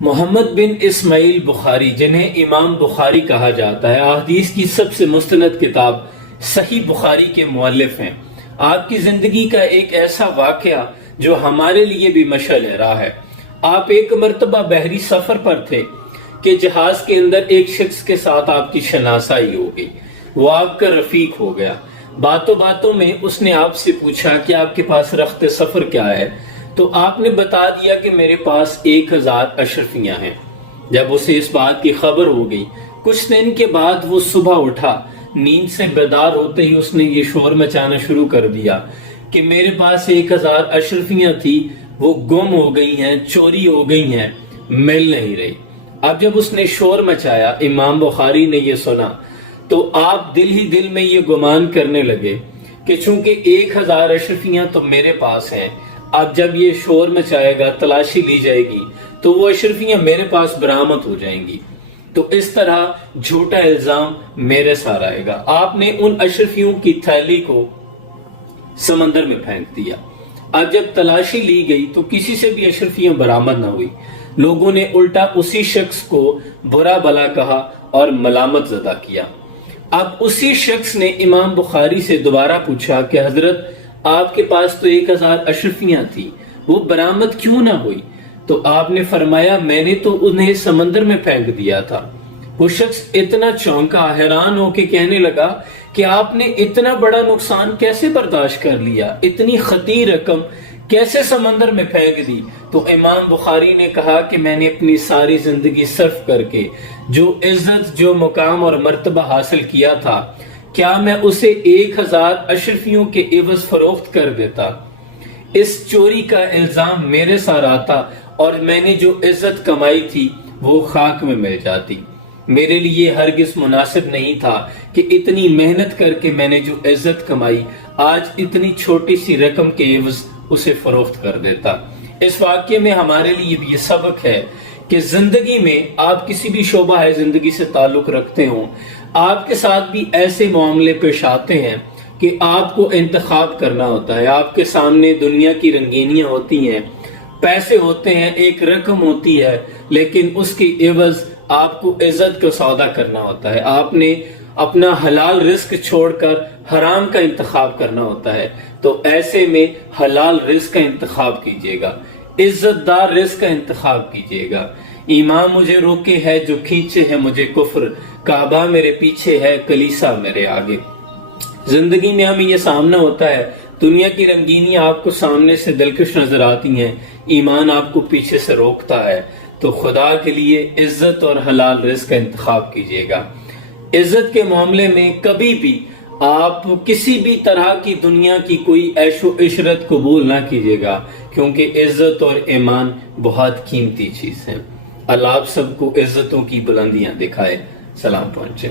محمد بن اسماعیل بخاری، جنہیں امام بخاری کہا جاتا ہے، احادیث کی سب سے مستند کتاب صحیح بخاری کے مؤلف ہیں۔ آپ کی زندگی کا ایک ایسا واقعہ جو ہمارے لیے بھی مشعل راہ ہے۔ آپ ایک مرتبہ بحری سفر پر تھے کہ جہاز کے اندر ایک شخص کے ساتھ آپ کی شناسائی ہو گئی۔ وہ آپ کا رفیق ہو گیا۔ باتوں باتوں میں اس نے آپ سے پوچھا کہ آپ کے پاس رخت سفر کیا ہے؟ تو آپ نے بتا دیا کہ میرے پاس 1000 اشرفیاں ہیں۔ جب اسے اس بات کی خبر ہو گئی، کچھ دن کے بعد وہ صبح اٹھا، نیند سے بیدار ہوتے ہی اس نے یہ شور مچانا شروع کر دیا کہ میرے پاس 1000 اشرفیاں تھی، وہ گم ہو گئی ہیں، چوری ہو گئی ہیں، مل نہیں رہی۔ اب جب اس نے شور مچایا، امام بخاری نے یہ سنا تو آپ دل ہی دل میں یہ گمان کرنے لگے کہ چونکہ 1000 اشرفیاں تو میرے پاس ہیں، اب جب یہ شور مچائے گا، تلاشی لی جائے گی تو وہ اشرفیاں میرے پاس برآمد ہو جائیں گی، تو اس طرح جھوٹا الزام میرے سار آئے گا۔ آپ نے ان اشرفیوں کی تھیلی کو سمندر میں پھینک دیا۔ اب جب تلاشی لی گئی تو کسی سے بھی اشرفیاں برآمد نہ ہوئی۔ لوگوں نے الٹا اسی شخص کو برا بلا کہا اور ملامت زدہ کیا۔ اب اسی شخص نے امام بخاری سے دوبارہ پوچھا کہ حضرت، آپ کے پاس تو 1000 اشرفیاں تھی، وہ برآمد کیوں نہ ہوئی؟ تو آپ نے فرمایا، میں نے تو انہیں سمندر میں پھینک دیا تھا۔ وہ شخص اتنا چونکا، حیران ہو کے کہنے لگا کہ آپ نے اتنا بڑا نقصان کیسے برداشت کر لیا؟ اتنی خطیر رقم کیسے سمندر میں پھینک دی؟ تو امام بخاری نے کہا کہ میں نے اپنی ساری زندگی صرف کر کے جو عزت، جو مقام اور مرتبہ حاصل کیا تھا، کیا میں اسے 1000 اشرفیوں کے عوض فروخت کر دیتا؟ اس چوری کا الزام میرے سار آتا اور میں نے جو عزت کمائی تھی وہ خاک میں مل جاتی۔ میرے لیے ہرگز مناسب نہیں تھا کہ اتنی محنت کر کے میں نے جو عزت کمائی، آج اتنی چھوٹی سی رقم کے عوض اسے فروخت کر دیتا۔ اس واقعے میں ہمارے لیے بھی یہ سبق ہے کہ زندگی میں آپ کسی بھی شعبہ ہے زندگی سے تعلق رکھتے ہوں، آپ کے ساتھ بھی ایسے معاملے پیش آتے ہیں کہ آپ کو انتخاب کرنا ہوتا ہے۔ آپ کے سامنے دنیا کی رنگینیاں ہوتی ہیں، پیسے ہوتے ہیں، ایک رقم ہوتی ہے، لیکن اس کی عوض آپ کو عزت کا سودا کرنا ہوتا ہے۔ آپ نے اپنا حلال رزق چھوڑ کر حرام کا انتخاب کرنا ہوتا ہے، تو ایسے میں حلال رزق کا انتخاب کیجیے گا، عزت دار رزق کا انتخاب کیجیے گا۔ ایمان مجھے روکے ہے جو کھینچے ہے مجھے کفر، کعبہ میرے پیچھے ہے کلیسا میرے آگے۔ زندگی میں ہمیں یہ سامنا ہوتا ہے، دنیا کی رنگینیاں آپ کو سامنے سے دلکش نظر آتی ہیں، ایمان آپ کو پیچھے سے روکتا ہے، تو خدا کے لیے عزت اور حلال رزق کا انتخاب کیجیے گا۔ عزت کے معاملے میں کبھی بھی آپ کسی بھی طرح کی دنیا کی کوئی عیش و عشرت قبول نہ کیجیے گا، کیونکہ عزت اور ایمان بہت قیمتی چیز ہے۔ اللہ آپ سب کو عزتوں کی بلندیاں دکھائے۔ سلام پہنچے۔